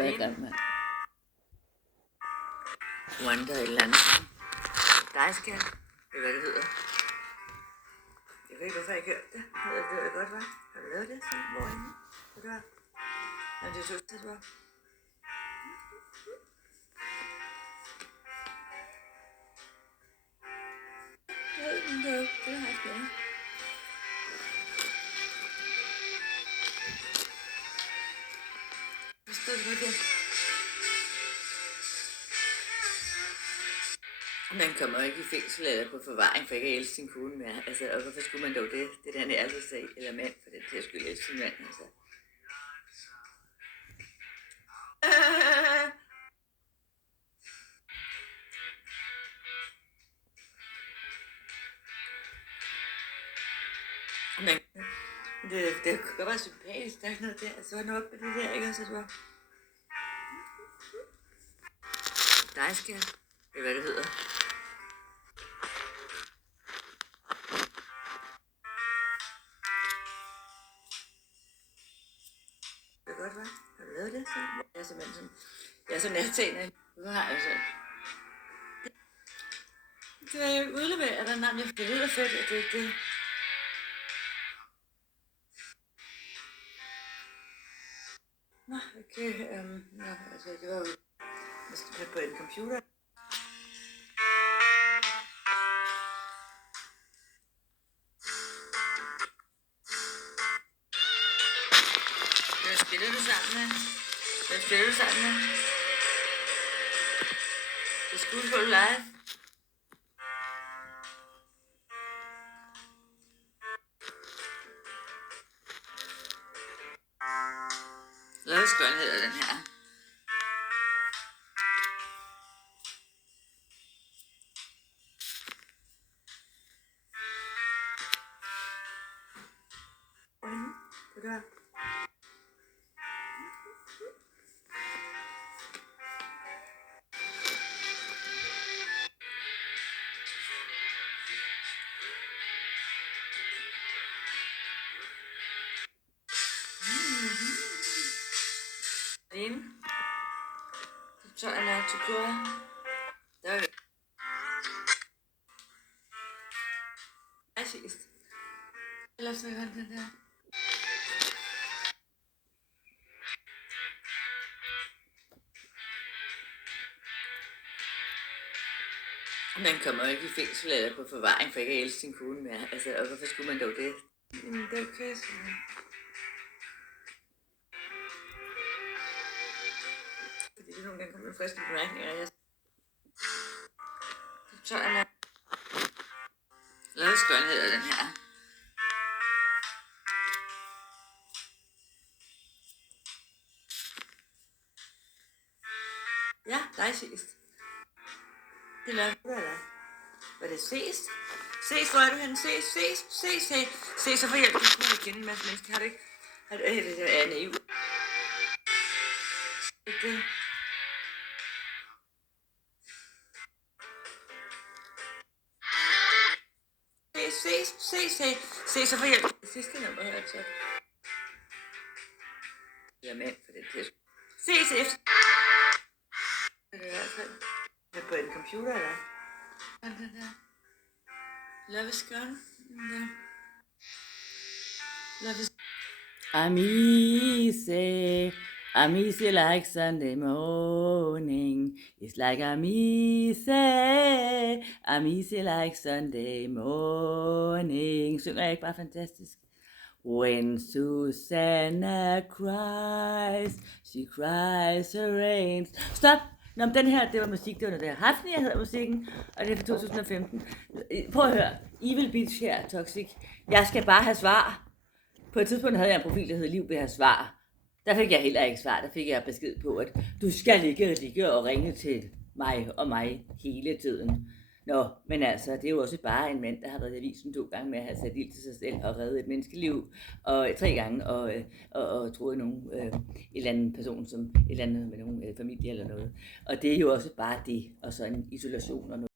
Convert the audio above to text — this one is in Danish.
bare grimt, mand. Wonder et eller andet. Dig skal det er, hvad det hedder. Jeg ved ikke, hvorfor jeg ikke hørte det. Det ved jeg godt, hva'? Har du lavet det? Så hvor er det? Hvad det var? Nå, det synes jeg, det var. Jeg ved ikke, det er ikke. Det har jeg ikke. Hvad stod det på det? Man kommer ikke i fængsel eller på forvaring for ikke at elske sin kone mere. Altså, og hvorfor skulle man dog det? Det er da en ærlig sag, eller mand, for den til skyld elske sin mand, altså. Men det kunne godt være sympatisk, der er ikke noget der. Altså, var op med det der, ikke? Altså, det var. Dig skal det er, hvad det hedder. Det er godt, hva'? Har du lavet det? Så jeg er simpelthen sådan. Jeg er så nærtagende. Hvad har jeg så? Det er jo udleveret, at der er navn, jeg får lidt af fedt, at det ikke det. Nå, okay. Nå, altså, det var jo næsten på en computer. Hvad spiller du sammen med? Hvad spiller du sammen med? Det er Skuespil Live. Ladeskøn hedder den her. Det der. Så er der til køre. Der er det sidst. Ellers så kan den der. Man kommer ikke i fængsel eller på forvaring for ikke at elske sin kone mere. Altså, og hvorfor skulle man dog det? Jamen, det er okay, så. Fordi det nogle gange kommer med friske bemærkninger, jeg så er der. Ladeskøn hedder den her. Ja, dig sidst. Det lader du, eller? Var det ses? Ses, hvor er du henne? Ses. Ses, så for hjælp. Du kunne kende en masse mennesker. Har du ikke? Det er naiv. Ikke? Ses, så for hjælp. Det sidste nummer her, så. Jeg er mand for det til. Ses efter. Det er i hvert fald. Er det på en computer, eller? Den der. Love is gone. Love is... Amise like Sunday morning. It's like Amise like Sunday morning. Synger jeg ikke bare fantastisk? When Susanna cries, she cries her rains. Stop! Nå, men den her, det var musik, det var noget der. Hafnia hedder musikken, og det er fra 2015. Prøv at høre. Evil Beach her, Toxic. Jeg skal bare have svar. På et tidspunkt havde jeg en profil, der hed Liv vil have svar. Der fik jeg heller ikke svar. Der fik jeg besked på, at du skal ligge og ringe til mig hele tiden. Nå, men altså, det er jo også bare en mand, der har været i avisen 2 gange med at have sat ild til sig selv og reddet et menneskeliv, og 3 gange og troede nogen, en eller anden person, som et eller andet med nogen familie eller noget. Og det er jo også bare det, og så en isolation og noget.